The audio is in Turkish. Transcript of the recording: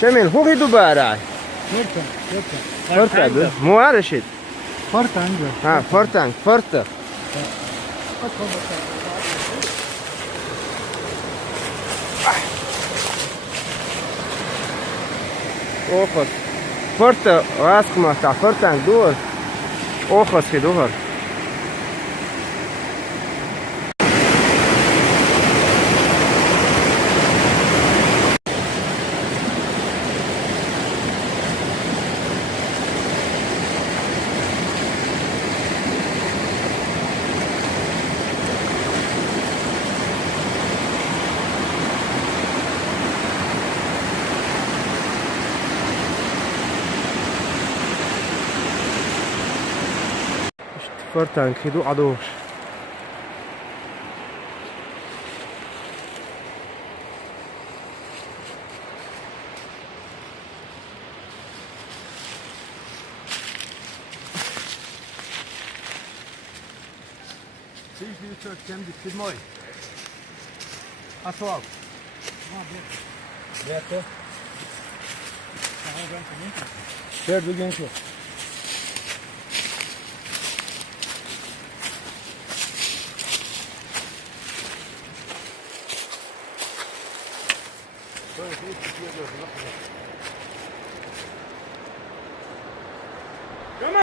شمال خوخي دوباره Fortang. فرطة مو عارشت Fortang. ها فرطان فرطة اوخس فرطة راسك ما تاع فرطان دور اوخس في دور فرطان كيدو عدوش Atual. Bekle. Ver bugün şu. Böyle bir şey yapıyoruz.